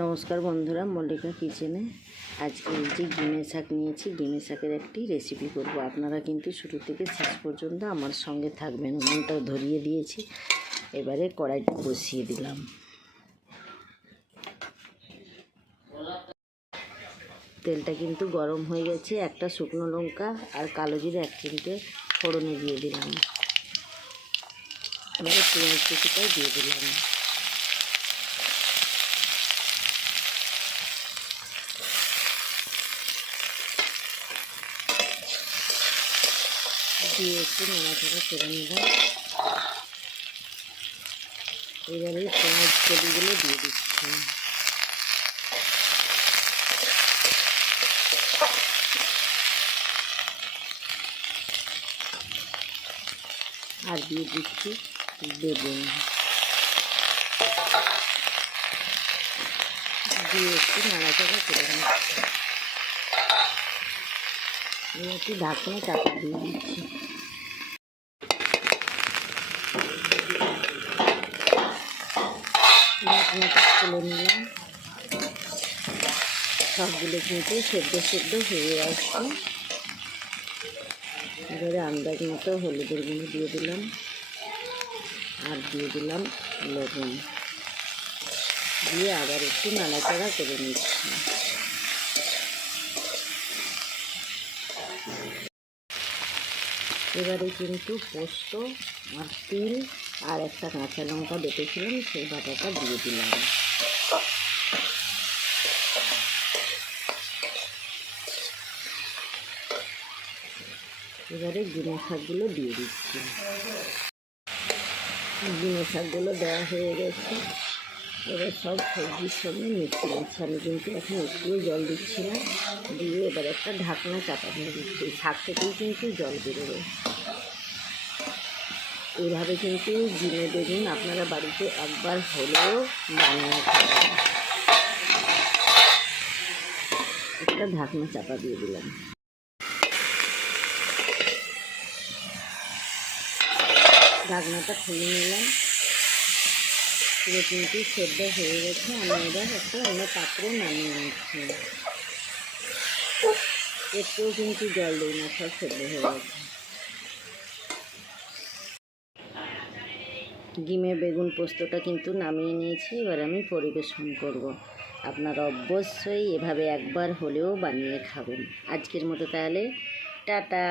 নমস্কার বন্ধুরা, মল্লিকা কিচেনে আজকে এই যে গিমে শাক নিয়েছি। গিমে শাকের একটি রেসিপি করব। আপনারা কিন্তু শুরু থেকে শেষ পর্যন্ত আমার সঙ্গে থাকবেন। উনুনটা ধরিয়ে দিয়েছি, এবারে কড়াইটা বসিয়ে দিলাম। তেলটা কিন্তু গরম হয়ে গেছে। একটা শুকনো লঙ্কা আর কালো জিরে 1 চিমটে ফোড়নে দিয়ে দিলাম। এবারে পেঁয়াজ কুচিটাই দিয়ে দিলাম। দিয়ে একটু নাড়াচাড়া করে নিলাম। এবারে পেঁয়াজ কলিগুলো দিয়ে দিচ্ছি। আর দিয়ে দিচ্ছি বেগুন, দিয়ে একটু নাড়াচাড়া করে নিচ্ছি। একটু ঢাকনা চাপা দিয়ে দিচ্ছি। ঢাকনাটা খুলে নিলাম। সবগুলো কিন্তু সেদ্ধ হয়ে আসছে। এবারে আন্দাজ মতো হলুদের গুঁড়ো দিয়ে দিলাম, আর দিয়ে দিলাম লবণ, দিয়ে আবার একটু নাড়াচাড়া করে নিচ্ছি। এবারে কিন্তু পোস্ত আর তিল আর একটা কাঁচা লঙ্কা বেটেছিলাম, সেই বাটাটা দিয়ে দিলাম। এবারে গিমে শাকগুলো দিয়ে দিচ্ছি। গিমে শাকগুলো দেওয়া হয়ে গেছে। এবার সব সবজির সঙ্গে মিশিয়ে নিচ্ছি। আমি কিন্তু এখন একটুও জল দিচ্ছি না, দিয়ে এবার একটা ঢাকনা চাপা দিয়ে দিচ্ছি। শাক থেকেই কিন্তু জল বেরোবে। এইভাবে কিন্তু গিমে বেগুন আপনারা বাড়িতে একবার হলেও বানিয়ে খাবেন। একটা ঢাকনা চাপা দিয়ে দিলাম। ঢাকনাটা খুলে নিলাম। পুরো কিন্তু সেদ্ধ হয়ে গেছে। আমি এবার একটা অন্য পাত্রে নামিয়ে নিচ্ছি। একটুও কিন্তু জল দিই না, সব সেদ্ধ হয়ে গেছে। গিমে বেগুন পোস্তটা কিন্তু নামিয়ে নিয়েছি। এবার আমি পরিবেশন করব। আপনারা অবশ্যই এভাবে একবার হলেও বানিয়ে খাবেন। আজকের মতো তাহলে টাটা।